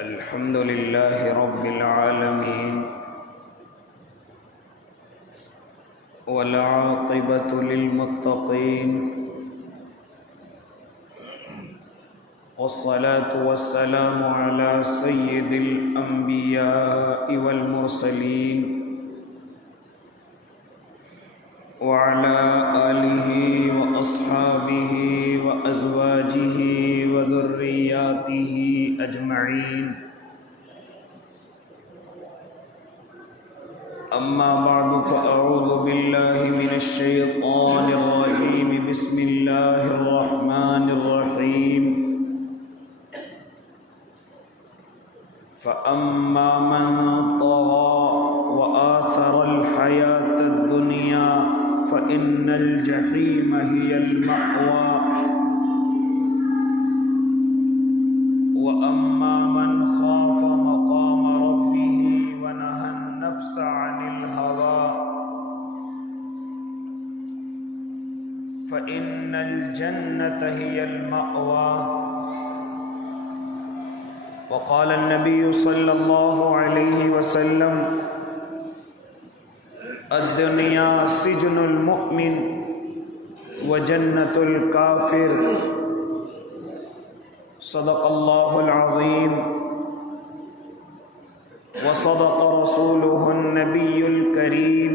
الحمد لله رب العالمين والعاقبة للمتقين والصلاة والسلام على سيد الأنبياء والمرسلين وعلى آله وأصحابه وأزواجه وذرياته أجمعين أما بعد فأعوذ بالله من الشيطان الرجيم بسم الله الرحمن الرحيم فأما من طغى وآثر الحياة الدنيا فإن الجحيم هي المأوى وأما من خاف مقام ربه ونهى النفس عن الهوى فإن الجنة هي المأوى وقال النبي صلى الله عليه وسلم الدنيا سجن المؤمن وجنة الكافر صدق الله العظيم وصدق رسوله النبي الكريم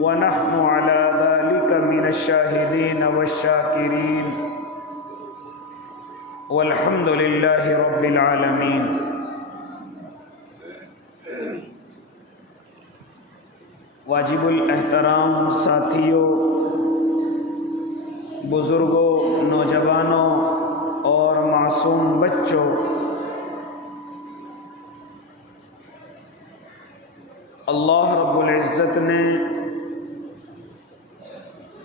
ونحن على ذلك من الشاهدين والشاكرين والحمد لله رب العالمين۔ واجب الاحترام ساتھیوں، بزرگوں، نوجوانوں اور معصوم بچوں، اللہ رب العزت نے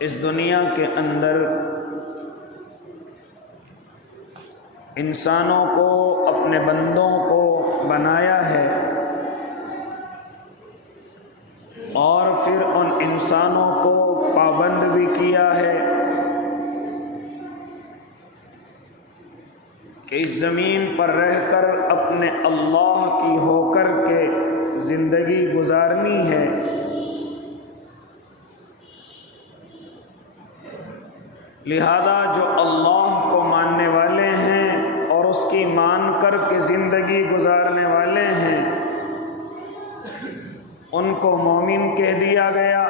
اس دنیا کے اندر انسانوں کو، اپنے بندوں کو بنایا ہے اور پھر ان انسانوں کو پابند بھی کیا ہے کہ اس زمین پر رہ کر اپنے اللہ کی ہو کر کے زندگی گزارنی ہے۔ لہذا جو اللہ کو ماننے والے ہیں اور اس کی مان کر کے زندگی گزارنے والے ہیں ان کو مومن کہہ دیا گیا،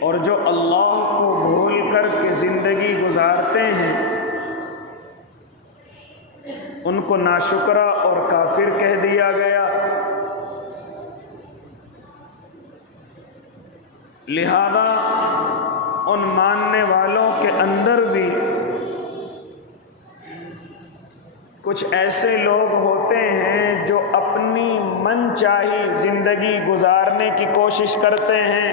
اور جو اللہ کو بھول کر کے زندگی گزارتے ہیں ان کو ناشکرا اور کافر کہہ دیا گیا۔ لہذا ان ماننے والوں کے اندر بھی کچھ ایسے لوگ ہوتے ہیں جو اپنی من چاہی زندگی گزارنے کی کوشش کرتے ہیں،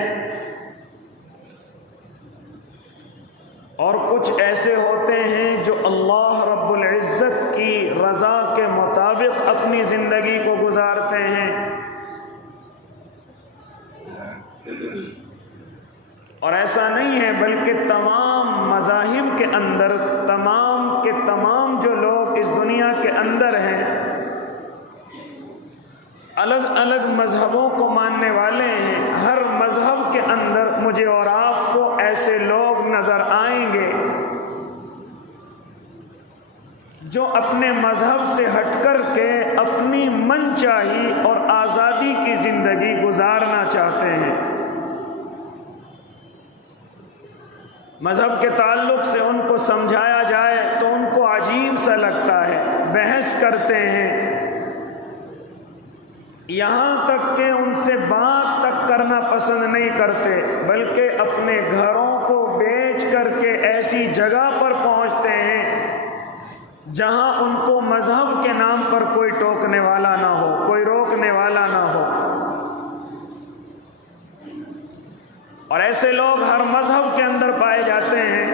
اور کچھ ایسے ہوتے ہیں جو اللہ رب العزت کی رضا کے مطابق اپنی زندگی کو گزارتے ہیں۔ اور ایسا نہیں ہے، بلکہ تمام مذاہب کے اندر تمام کے تمام جو لوگ اس دنیا کے اندر ہیں، الگ الگ مذہبوں کو ماننے والے ہیں، ہر مذہب کے اندر مجھے اور آپ کو ایسے لوگ نظر آئیں گے جو اپنے مذہب سے ہٹ کر کے اپنی من چاہی اور آزادی کی زندگی گزارنا چاہتے ہیں۔ مذہب کے تعلق سے ان کو سمجھایا جائے تو ان کو عجیب سا لگتا ہے، بحث کرتے ہیں، یہاں تک کہ ان سے بات تک کرنا پسند نہیں کرتے، بلکہ اپنے گھروں کو بیچ کر کے ایسی جگہ پر پہنچتے ہیں جہاں ان کو مذہب کے نام پر کوئی ٹوکنے والا نہ ہو، کوئی روکنے والا نہ ہو۔ اور ایسے لوگ ہر مذہب کے اندر پائے جاتے ہیں۔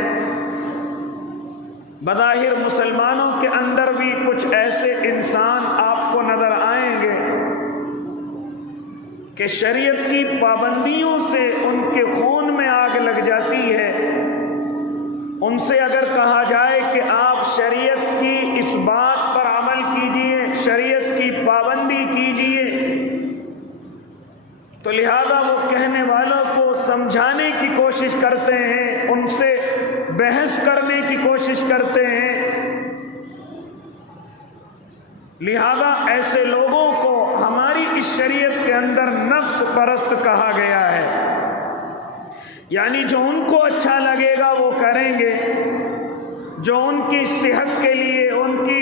بظاہر مسلمانوں کے اندر بھی کچھ ایسے انسان آپ کو نظر آئیں گے کہ شریعت کی پابندیوں سے ان کے خون میں آگ لگ جاتی ہے۔ ان سے اگر کہا جائے کہ آپ شریعت کی اس بات پر عمل کہنے والوں کو سمجھانے کی کوشش کرتے ہیں، ان سے بحث کرنے کی کوشش کرتے ہیں۔ لہذا ایسے لوگوں کو ہماری اس شریعت کے اندر نفس پرست کہا گیا ہے، یعنی جو ان کو اچھا لگے گا وہ کریں گے، جو ان کی صحت کے لیے، ان کی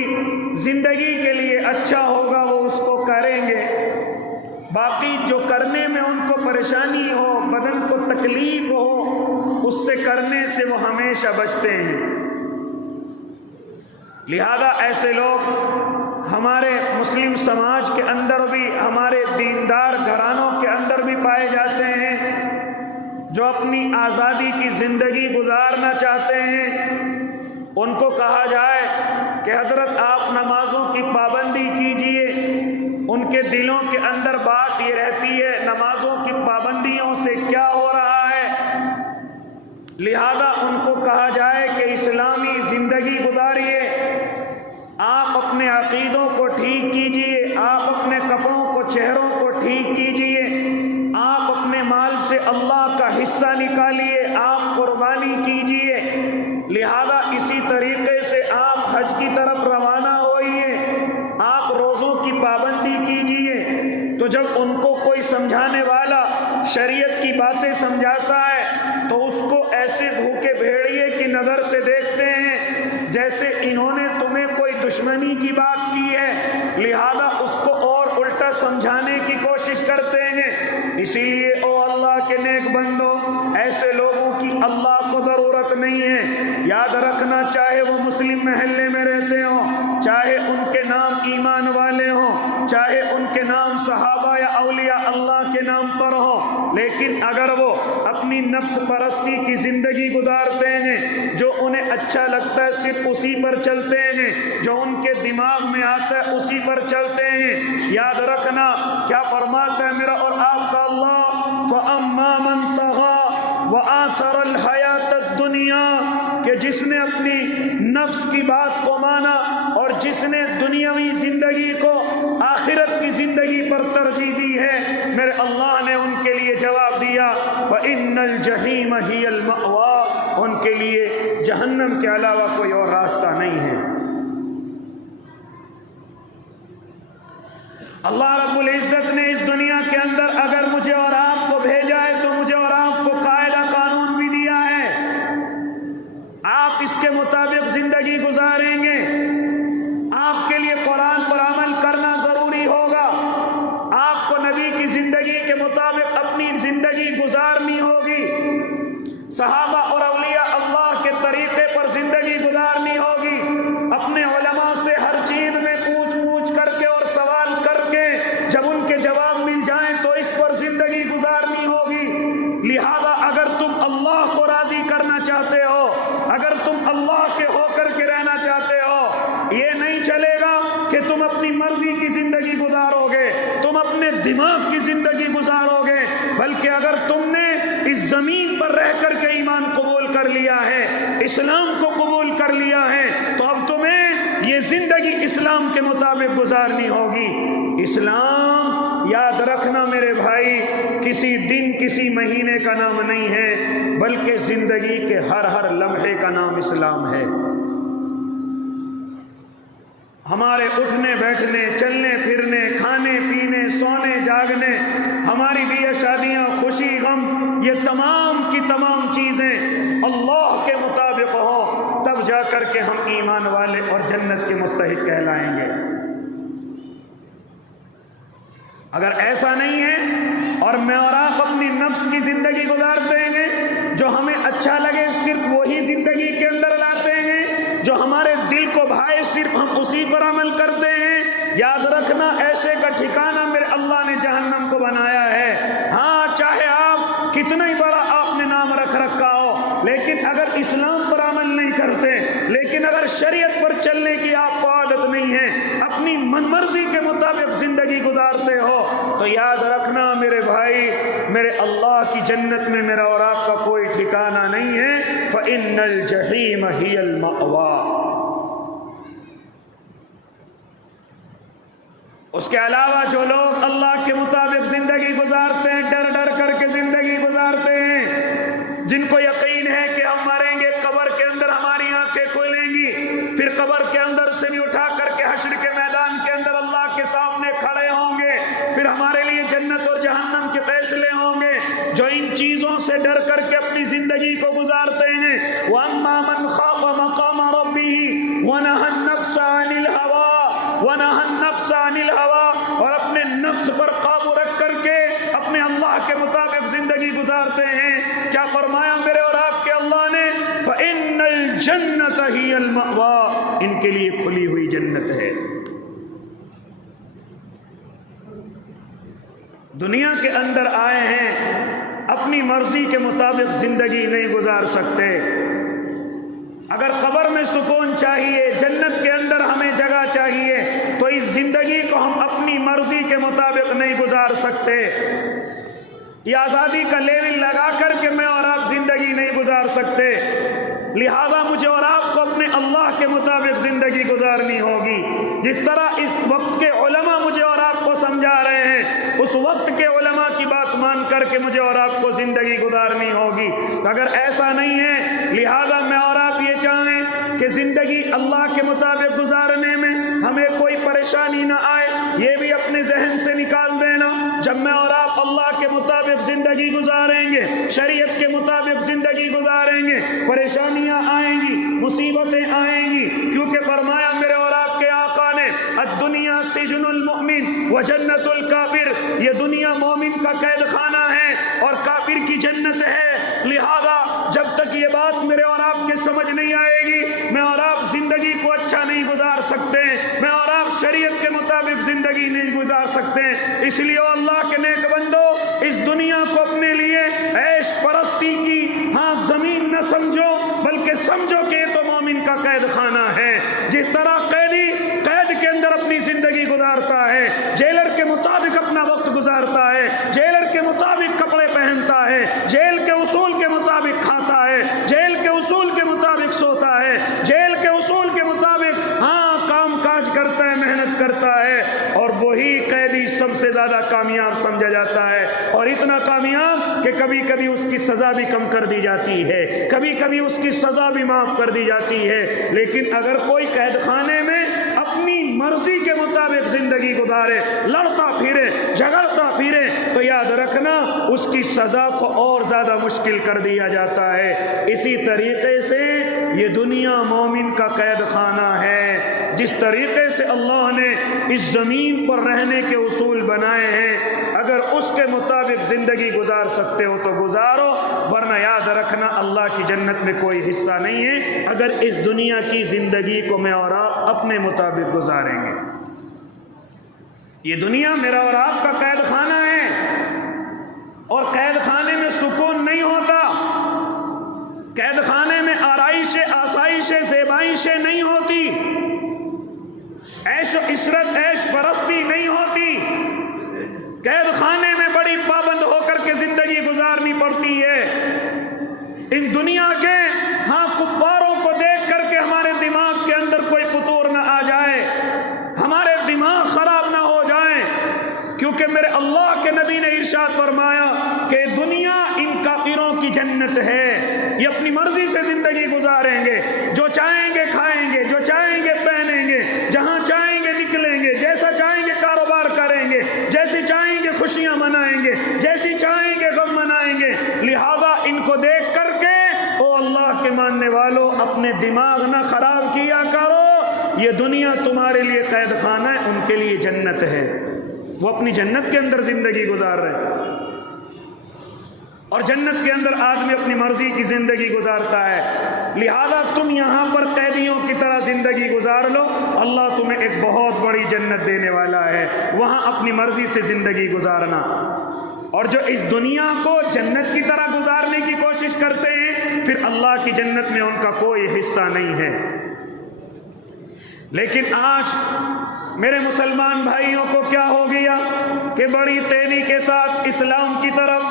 زندگی کے لیے اچھا ہوگا وہ اس کو کریں گے، باقی جو کرنے میں ان کو پریشانی ہو، بدن کو تکلیف ہو، اس سے کرنے سے وہ ہمیشہ بچتے ہیں۔ لہذا ایسے لوگ ہمارے مسلم سماج کے اندر بھی، ہمارے دیندار گھرانوں کے اندر بھی پائے جاتے ہیں، جو اپنی آزادی کی زندگی گزارنا چاہتے ہیں۔ ان کو کہا جائے کہ حضرت آپ نمازوں کی پابندی کیجئے، ان کے دلوں کے اندر بات یہ رہتی ہے نمازوں کی پابندیوں سے کیا ہو رہا ہے۔ لہذا ان کو کہا جائے کہ اسلامی زندگی گزاریے، آپ اپنے عقیدوں کو ٹھیک کیجئے، آپ اپنے کپڑوں کو، چہروں کو ٹھیک کیجئے، آپ اپنے مال سے اللہ کا حصہ نکالیے، آپ قربانی کیجئے، لہذا اسی طریقے سے آپ حج کی طرف روانہ ہوئیے، آپ روزوں کی پابندی کیجئے۔ تو جب ان کو کوئی سمجھانے والا شریعت کی باتیں سمجھاتا ہے تو اس کو ایسے بھوکے بھیڑیے کی نظر سے دیکھتے ہیں جیسے انہوں نے تمہیں کوئی دشمنی کی بات کی ہے، لہذا اس کو اور الٹا سمجھانے کی کوشش کرتے ہیں۔ اسی لیے او اللہ کے نیک بندو، ایسے لوگوں کی اللہ کو ضرورت نہیں ہے۔ یاد رکھنا، چاہے وہ مسلم محلے میں رہتے ہوں، چاہے ان کے نام ایمان والے ہوں، چاہے ان کے نام صحابہ یا اولیاء اللہ کے نام پر ہوں، لیکن اگر وہ اپنی نفس پرستی کی زندگی گزارتے ہیں، جو انہیں اچھا لگتا ہے صرف اسی پر چلتے ہیں، جو ان کے دماغ میں آتا ہے اسی پر چلتے ہیں، یاد رکھنا کیا فرماتا ہے میرا اور آپ کا اللہ، فَأَمَّا مَنْ طَغَىٰ وَآثَرَ الْحَيَاةَ الدُّنْيَا، کہ جس نے اپنی نفس کی بات کو مانا اور جس نے دنیاوی زندگی کو آخرت کی زندگی پر ترجیح دی ہے، میرے اللہ نے ان کے لیے جواب دیا فَإِنَّ الْجَحِيمَ هِيَ الْمَأْوَىٰ، ان کے لیے جہنم کے علاوہ کوئی اور راستہ نہیں ہے۔ اللہ رب العزت نے اس دنیا کے اندر اگر مجھے اور آپ کو بھیجا ہے تو مجھے اور آپ کو قاعدہ قانون بھی دیا ہے، آپ اس کے مطابق زندگی گزاریں گے، آپ کے لیے قرآن پر عمل کرنا ضروری ہوگا، آپ کو نبی کی زندگی کے مطابق اپنی زندگی گزارنی ہوگی، صحابہ اور اولیاء اللہ کے طریقے پر زندگی گزارنی ہوگی، اپنے علماء سے ہر چیز میں پوچھ کر کے اور سوال کر کے جب ان کے جواب مل جائیں تو اس پر زندگی گزارنی ہوگی۔ لہذا اگر تم اللہ کو راضی کرنا چاہتے ہو، اگر تم اللہ کے ہو کر کے رہنا چاہتے ہو، یہ نہیں چلے گا کہ تم اپنی مرضی کی زندگی گزارو گے، تم اپنے دماغ کی زندگی گزارو گے، بلکہ اگر تم نے اس زمین پر رہ کر کے ایمان قبول کر لیا ہے، اسلام کو قبول کر لیا ہے، تو اب تمہیں یہ زندگی اسلام کے مطابق گزارنی ہوگی۔ اسلام، یاد رکھنا میرے بھائی، کسی دن کسی مہینے کا نام نہیں ہے، بلکہ زندگی کے ہر لمحے کا نام اسلام ہے۔ ہمارے اٹھنے بیٹھنے، چلنے پھرنے، کھانے پینے، سونے جاگنے، ہماری بیاہ شادیاں، خوشی غم، یہ تمام کی تمام چیزیں اللہ کے مطابق ہوں، تب جا کر کے ہم ایمان والے اور جنت کے مستحق کہلائیں گے۔ اگر ایسا نہیں ہے اور میں اور آپ اپنی نفس کی زندگی گزارتے ہیں، جو ہمیں اچھا لگے صرف وہی زندگی کے اندر لاتے ہیں، جو ہمارے دل کو بھائے صرف ہم اسی پر عمل کرتے ہیں، یاد رکھنا ایسے کا ٹھکانہ میرے اللہ نے جہنم کو بنایا ہے۔ ہاں، چاہے آپ کتنا ہی بڑا آپ نے نام رکھا ہو، لیکن اگر اسلام پر عمل نہیں کرتے، لیکن اگر شریعت پر چلنے کی آپ کو عادت نہیں ہے، اپنی من مرضی کے مطابق زندگی گزارتے ہو، تو یاد رکھنا میرے بھائی، میرے اللہ کی جنت میں میرا اور آپ کا کوئی ٹھکانہ نہیں ہے۔ فَإِنَّ الْجَحِيمَ هِيَ الْمَأْوَىٰ۔ اس کے علاوہ جو لوگ اللہ کے مطابق زندگی گزارتے ہیں، ڈر ڈر کر کے کے زندگی گزارتے ہیں، جن کو یقین ہے کہ ہم مریں گے، قبر کے اندر ہماری آنکھیں کھلیں گی، پھر قبر کے اندر سے بھی اٹھا کر کے حشر کے میدان کے اندر اللہ کے سامنے کھڑے ہوں گے، پھر ہمارے لیے جنت اور جہنم کے فیصلے ہوں گے۔ جو ان چیزوں سے ڈر کر کے اپنی زندگی کو گزارتے ہیں، وَأَمَّا مَنْ خَافَ مَقَامَ رَبِّهِ وَنَهَى النَّفْسَ عَنِ الْهَوَىٰ، اور اپنے نفس پر قابو رکھ کر کے اپنے اللہ کے مطابق زندگی گزارتے ہیں۔ کیا فرمایا میرے اور آپ کے اللہ نے؟ فَإِنَّ الْجَنَّةَ هِيَ الْمَأْوَىٰ، ان کے لیے کھلی ہوئی جنت ہے۔ دنیا کے اندر آئے ہیں، اپنی مرضی کے مطابق زندگی نہیں گزار سکتے۔ اگر قبر میں سکون چاہیے، جنت کے اندر ہمیں جگہ چاہیے، تو اس زندگی کو ہم اپنی مرضی کے مطابق نہیں گزار سکتے۔ یہ آزادی کا لیول لگا کر کے میں اور آپ زندگی نہیں گزار سکتے، لہذا مجھے اور آپ کو اپنے اللہ کے مطابق زندگی گزارنی ہوگی۔ جس طرح اس وقت کے علماء مجھے اور آپ کو سمجھا رہے ہیں، اس وقت کے علماء کی بات مان کر کے مجھے اور آپ کو زندگی گزارنی ہوگی۔ اگر ایسا نہیں ہے، لہذا میں اور آپ یہ چاہیں کہ زندگی اللہ کے مطابق گزارنے میں ہمیں کوئی پریشانی نہ آئے، یہ بھی اپنے ذہن سے نکال دینا۔ جب میں اور آپ اللہ کے مطابق زندگی گزاریں گے، شریعت کے مطابق زندگی گزاریں گے، پریشانیاں آئیں گی، مصیبتیں آئیں گی، کیونکہ فرمایا میرے اور آپ کے آقا نے، الدنیا سجن المؤمن وجنت الکافر، یہ دنیا مومن کا قید خانہ ہے اور کافر کی جنت ہے۔ لہذا جب تک یہ بات میرے اور آپ کے سمجھ نہیں آئے گی، میں اور آپ زندگی کو اچھا نہیں گزار سکتے، میں اور آپ شریعت کے مطابق زندگی نہیں گزار سکتے۔ اس لیے اللہ کے نیک بندو، اس دنیا کو اپنے لیے عیش پرستی کی زمین نہ سمجھو، بلکہ سمجھو کہ یہ تو مومن کا قید خانہ ہے۔ جس طرح قیدی قید کے اندر اپنی زندگی گزارتا ہے، جیلر کے مطابق اپنا وقت گزارتا ہے، جیلر کے مطابق کپڑے پہنتا ہے، جیل کے اصول کے مطابق کھاتا ہے، جیل کے اصول کے مطابق سوتا ہے، جیل کے اصول کے مطابق کام کاج کرتا ہے، محنت کرتا ہے، اور وہی قیدی سب سے زیادہ کامیاب سمجھا جاتا ہے، اور اتنا کامیاب کہ کبھی کبھی اس کی سزا بھی کم کر دی جاتی ہے، کبھی کبھی اس کی سزا بھی معاف کر دی جاتی ہے۔ لیکن اگر کوئی قید خانے میں اپنی مرضی کے مطابق زندگی گزارے، لڑتا پھرے، جھگڑتا پھرے، تو یاد رکھنا اس کی سزا کو اور زیادہ مشکل کر دیا جاتا ہے۔ اسی طریقے سے یہ دنیا مومن کا قید خانہ ہے۔ جس طریقے سے اللہ نے اس زمین پر رہنے کے اصول بنائے ہیں، اگر اس کے مطابق زندگی گزار سکتے ہو تو گزارو، ورنہ یاد رکھنا اللہ کی جنت میں کوئی حصہ نہیں ہے اگر اس دنیا کی زندگی کو میں اور آپ اپنے مطابق گزاریں گے۔ یہ دنیا میرا اور آپ کا قید خانہ ہے، اور قید خانے میں سکون نہیں ہوتا، قید خانے میں آرائشیں، آسائشیں، زیبائشیں نہیں ہوتی، عیش و عشرت، عیش پرستی نہیں ہوتی۔ قید خانے میں بڑی پابند ہو کر کے زندگی گزارنی پڑتی ہے۔ ان دنیا کے کفاروں کو دیکھ کر کے ہمارے دماغ کے اندر کوئی فطور نہ آ جائے، ہمارے دماغ خراب نہ ہو جائیں، کیونکہ میرے اللہ کے نبی نے ارشاد فرمایا کہ دنیا ان کافروں کی جنت ہے۔ یہ اپنی مرضی سے زندگی گزاریں گے، جو چاہیں گے کھائیں گے، جو چاہیں گے پہنیں گے، جہاں چاہیں گے نکلیں گے، جیسا چاہیں گے کاروبار کریں گے، جیسی چاہیں گے خوشیاں منائیں گے، جیسی چاہیں گے غم منائیں گے۔ لہذا ان کو دیکھ کر کے او اللہ کے ماننے والوں، اپنے دماغ نہ خراب کیا کرو۔ یہ دنیا تمہارے لیے قید خانہ ہے، ان کے لیے جنت ہے، وہ اپنی جنت کے اندر زندگی گزار رہے ہیں، اور جنت کے اندر آدمی اپنی مرضی کی زندگی گزارتا ہے۔ لہذا تم یہاں پر قیدیوں کی طرح زندگی گزار لو، اللہ تمہیں ایک بہت بڑی جنت دینے والا ہے، وہاں اپنی مرضی سے زندگی گزارنا۔ اور جو اس دنیا کو جنت کی طرح گزارنے کی کوشش کرتے ہیں، پھر اللہ کی جنت میں ان کا کوئی حصہ نہیں ہے۔ لیکن آج میرے مسلمان بھائیوں کو کیا ہو گیا کہ بڑی تیزی کے ساتھ اسلام کی طرف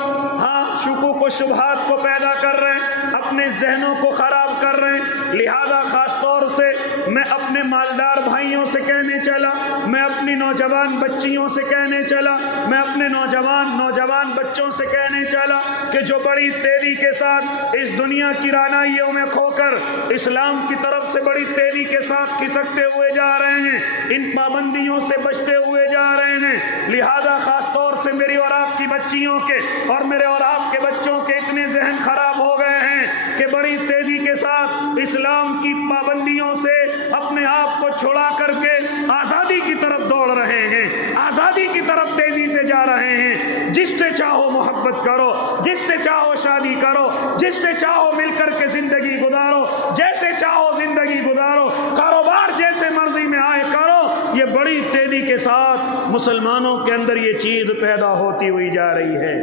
شکوک و شبہات کو پیدا کر رہے ہیں، اپنے ذہنوں کو خراب کر رہے ہیں۔ لہذا خاص طور سے میں اپنے مالدار بھائیوں سے کہنے چلا، میں اپنی نوجوان بچیوں سے کہنے چلا، میں اپنے نوجوان بچوں سے کہنے چلا کہ جو بڑی تیزی کے ساتھ اس دنیا کی رعنائیوں میں کھو کر اسلام کی طرف سے بڑی تیزی کے ساتھ کھسکتے ہوئے جا رہے ہیں، ان پابندیوں سے بچتے ہوئے جا رہے ہیں، لہذا خاص طور سے میری اور آپ کی بچیوں کے اور میرے اور آپ کے بچوں کے اتنے ذہن خراب ہو گئے ہیں کہ بڑی تیزی کے ساتھ اسلام کی پابندیوں سے اپنے آپ کو چھڑا کر کے آزادی کی طرف دوڑ رہے ہیں، آزادی کی طرف تیزی سے جا رہے ہیں۔ جس سے چاہو محبت کرو، جس سے چاہو شادی کرو، جس سے چاہو مل کر کے زندگی گزارو، جیسے چاہو زندگی گزارو، کاروبار جیسے مرضی میں آئے کرو۔ یہ بڑی تیزی کے ساتھ مسلمانوں کے اندر یہ چیز پیدا ہوتی ہوئی جا رہی ہے،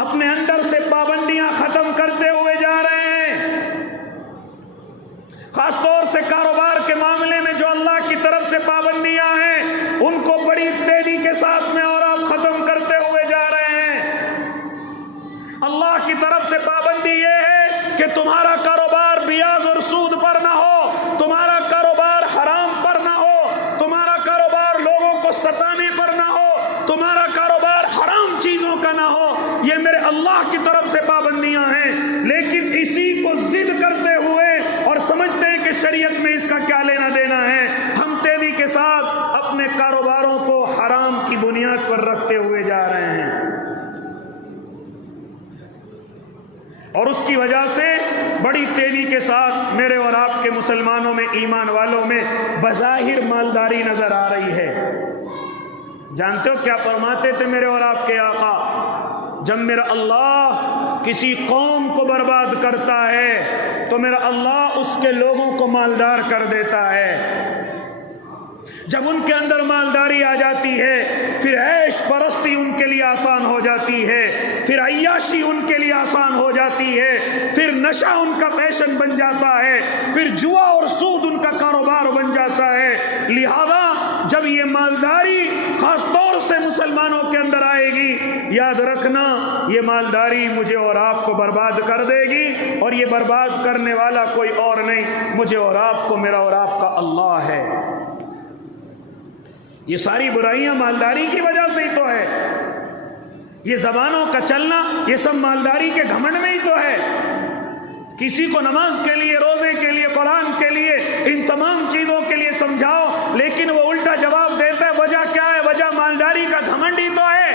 اپنے اندر سے پابندیاں ختم کرتے ہوئے جا رہے ہیں، خاص طور سے کاروبار کے معاملے میں جو اللہ کی طرف سے پابندیاں ہیں ان کو بڑی تیزی کے ساتھ میں اور آپ ختم کرتے ہوئے جا رہے ہیں۔ اللہ کی طرف سے پابندی یہ ہے کہ تمہارا کاروبار بیاض اور سود پر نہ ہو، تمہارا کاروبار حرام پر نہ ہو، تمہارا کاروبار لوگوں کو ستانے پر نہ ہو، تمہارا کاروبار حرام چیزوں کا نہ ہو۔ یہ میرے اللہ کی طرف سے پابندیاں ہیں، لیکن اسی کو ضد کرتے ہوئے اور سمجھتے ہیں کہ شریعت میں اس کا کیا لینا دینا ہے، ہم تیزی کے ساتھ اپنے کاروباروں کو حرام کی بنیاد پر رکھتے ہوئے جا رہے ہیں، اور اس کی وجہ سے بڑی تیزی کے ساتھ میرے اور آپ کے مسلمانوں میں، ایمان والوں میں بظاہر مالداری نظر آ رہی ہے۔ جانتے ہو کیا فرماتے تھے میرے اور آپ کے آقا؟ جب میرا اللہ کسی قوم کو برباد کرتا ہے تو میرا اللہ اس کے لوگوں کو مالدار کر دیتا ہے۔ جب ان کے اندر مالداری آ جاتی ہے پھر عیش پرستی ان کے لیے آسان ہو جاتی ہے، پھر عیاشی ان کے لیے آسان ہو جاتی ہے، پھر نشہ ان کا فیشن بن جاتا ہے، پھر جوا اور سود ان کا کاروبار بن جاتا ہے۔ لہذا جب یہ مالداری خاص طور سے مسلمانوں کے اندر آئے گی، یاد رکھنا یہ مالداری مجھے اور آپ کو برباد کر دے گی، اور یہ برباد کرنے والا کوئی اور نہیں، مجھے اور آپ کو، میرا اور آپ کا اللہ ہے۔ یہ ساری برائیاں مالداری کی وجہ سے ہی تو ہے، یہ زبانوں کا چلنا یہ سب مالداری کے گھمنڈ میں ہی تو ہے۔ کسی کو نماز کے لیے، روزے کے لیے، قرآن کے لیے، ان تمام چیزوں کے لیے سمجھاؤ، لیکن وہ الٹا جواب دیتا ہے، وجہ کیا ہے؟ وجہ مالداری کا گھمنڈ ہی تو ہے۔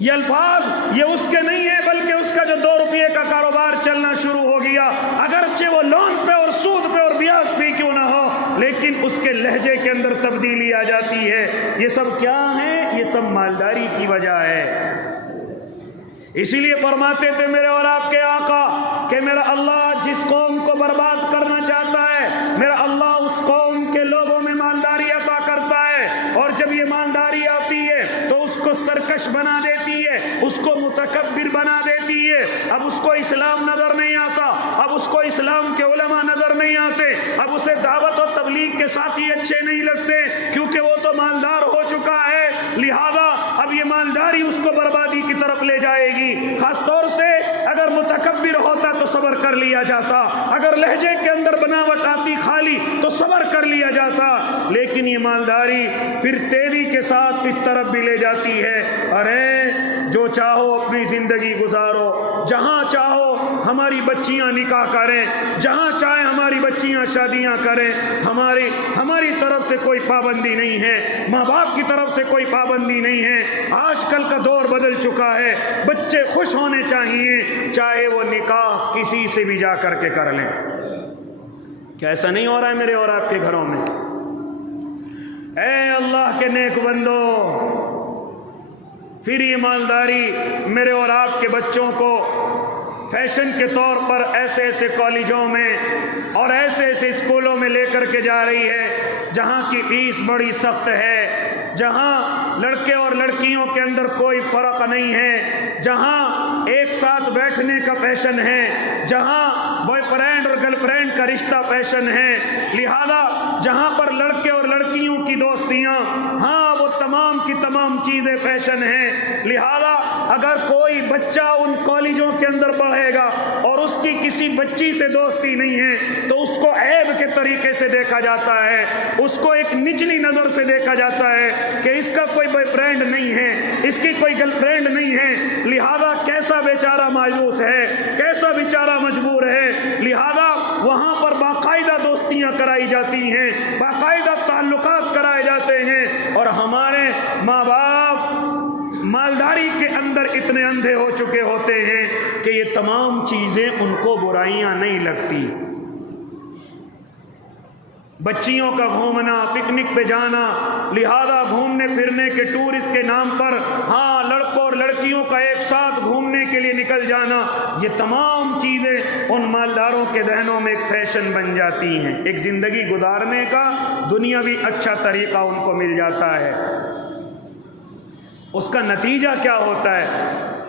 یہ الفاظ یہ اس کے نہیں ہے، بلکہ اس کا جو 2 روپے کا کاروبار چلنا شروع ہو گیا، اگرچہ وہ لون پہ اور سود پہ اور بیاض پہ کیوں نہ ہو، لیکن اس کے لہجے کے اندر تبدیلی آ جاتی ہے۔ یہ سب کیا ہے؟ یہ سب مالداری کی وجہ ہے۔ اسی لیے فرماتے تھے میرے اور آپ کے آقا کہ میرا اللہ جس قوم کو برباد کرنا چاہتا ہے، میرا اللہ اس قوم کے لوگوں میں مالداری عطا کرتا ہے، اور جب یہ مالداری آتی ہے تو اس کو سرکش بنا دیتی ہے، اس کو متکبر بنا دیتی ہے۔ اب اس کو اسلام نظر نہیں آتا، اب اس کو اسلام کے علماء نظر نہیں آتے، اب اسے دعوت و تبلیغ کے ساتھی اچھے نہیں لگتے، کیونکہ وہ تو مالدار ہو چکا ہے۔ لہذا اب یہ مالداری اس کو بربادی کی طرف لے جائے گی۔ خاص طور سے اگر متکبر ہوتا تو صبر کر لیا جاتا، اگر لہجے کے اندر بناوٹ آتی خالی تو صبر کر لیا جاتا، لیکن یہ مالداری پھر تیزی کے ساتھ اس طرف بھی لے جاتی ہے، ارے جو چاہو اپنی زندگی گزارو، جہاں چاہو ہماری بچیاں نکاح کریں، جہاں چاہے ہماری بچیاں شادیاں کریں، ہماری طرف سے کوئی پابندی نہیں ہے، ماں باپ کی طرف سے کوئی پابندی نہیں ہے۔ آج کل کا دور بدل چکا ہے، بچے خوش ہونے چاہیے، چاہے وہ نکاح کسی سے بھی جا کر کے کر لیں۔ کیا ایسا نہیں ہو رہا ہے میرے اور آپ کے گھروں میں؟ اے اللہ کے نیک بندو، پھر یہ مالداری میرے اور آپ کے بچوں کو فیشن کے طور پر ایسے ایسے کالجوں میں اور ایسے ایسے اسکولوں میں لے کر کے جا رہی ہے جہاں کی فیس بڑی سخت ہے، جہاں لڑکے اور لڑکیوں کے اندر کوئی فرق نہیں ہے، جہاں ایک ساتھ بیٹھنے کا فیشن ہے، جہاں بوائے فرینڈ اور گرل فرینڈ کا رشتہ فیشن ہے، لہذا جہاں پر لڑکے اور لڑکیوں کی دوستیاں، ہاں وہ تمام کی تمام چیزیں فیشن ہیں، لہذا اگر کوئی بچہ ان کالجوں کے اندر پڑھے گا اور اس کی کسی بچی سے دوستی نہیں ہے تو اس کو عیب کے طریقے سے دیکھا جاتا ہے، اس کو ایک نچلی نظر سے دیکھا جاتا ہے کہ اس کا کوئی بوائے فرینڈ نہیں ہے، اس کی کوئی گرل فرینڈ نہیں ہے، لہذا کیسا بیچارہ مایوس ہے، کیسا بیچارہ مجبور ہے۔ لہذا وہاں پر باقاعدہ دوستیاں کرائی جاتی ہیں، باقاعدہ تعلقات کرائے جاتے ہیں، اور ہمارے ماں باپ مالداری کے اندر اتنے اندھے ہو چکے ہوتے ہیں کہ یہ تمام چیزیں ان کو برائیاں نہیں لگتی۔ بچیوں کا گھومنا، پکنک پہ جانا، لہذا گھومنے پھرنے کے ٹورسٹ کے نام پر ہاں لڑکوں اور لڑکیوں کا ایک ساتھ گھومنے کے لیے نکل جانا، یہ تمام چیزیں ان مالداروں کے ذہنوں میں ایک فیشن بن جاتی ہیں، ایک زندگی گزارنے کا دنیاوی اچھا طریقہ ان کو مل جاتا ہے۔ اس کا نتیجہ کیا ہوتا ہے؟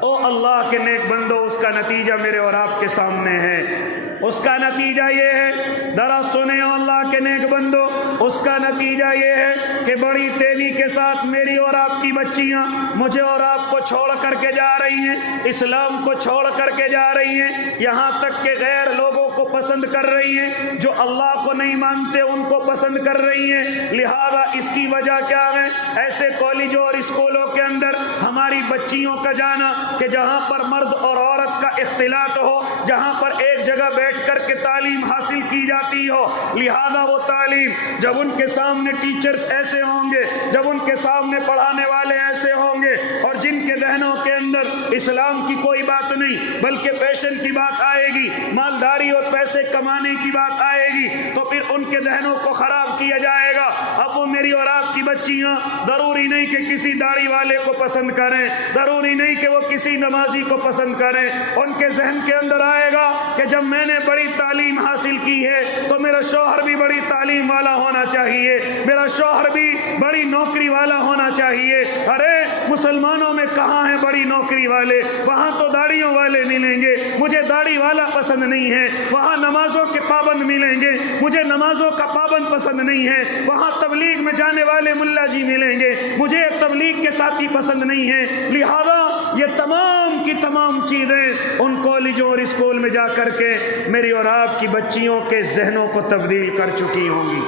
او اللہ کے نیک بندو، اس کا نتیجہ میرے اور آپ کے سامنے ہے۔ اس کا نتیجہ یہ ہے، ذرا سنیں اللہ کے نیک بندو، اس کا نتیجہ یہ ہے کہ بڑی تیزی کے ساتھ میری اور آپ کی بچیاں مجھے اور آپ کو چھوڑ کر کے جا رہی ہیں، اسلام کو چھوڑ کر کے جا رہی ہیں، یہاں تک کہ غیر لوگوں کو پسند کر رہی ہیں، جو اللہ کو نہیں مانتے ان کو پسند کر رہی ہیں۔ لہذا اس کی وجہ کیا ہے؟ ایسے کالجوں اور اسکولوں کے اندر ہماری بچیوں کا جانا کہ جہاں پر مرد اور عورت کا اختلاط ہو، جہاں پر ایک جگہ بیٹھ کر کے تعلیم حاصل کی جاتی ہو، لہذا وہ تعلیم جب ان کے سامنے ٹیچرز ایسے ہوں گے، جب ان کے سامنے پڑھانے والے ایسے ہوں گے، اور جن کے ذہنوں کے اندر اسلام کی کوئی بات نہیں بلکہ پیشن کی بات آئے گی، مالداری اور پیسے کمانے کی بات آئے گی، تو پھر ان کے ذہنوں کو خراب کیا جائے گا۔ اب وہ میری اور آپ کی بچیاں ضروری نہیں کہ کسی داڑھی والے کو پسند کریں، ضروری نہیں کہ وہ کسی نمازی کو پسند کریں، ان کے ذہن کے اندر آئے گا کہ جب میں نے بڑی تعلیم حاصل کی ہے تو میرا شوہر بھی بڑی تعلیم والا ہونا چاہیے، میرا شوہر بھی بڑی نوکری والا ہونا چاہیے۔ ارے مسلمانوں میں کہاں ہیں بڑی نوکری والے؟ وہاں تو داڑھیوں والے ملیں گے، مجھے داڑھی والا پسند نہیں ہے۔ وہاں نمازوں کے پابند ملیں گے، مجھے نمازوں کا پابند پسند نہیں ہے۔ وہاں تبلیغ میں جانے والے ملا جی ملیں گے، مجھے تبلیغ کے ساتھی پسند نہیں ہے۔ لہذا یہ تمام کی تمام چیزیں ان کالجوں اور اسکول میں جا کر کے میری اور آپ کی بچیوں کے ذہنوں کو تبدیل کر چکی ہوں گی،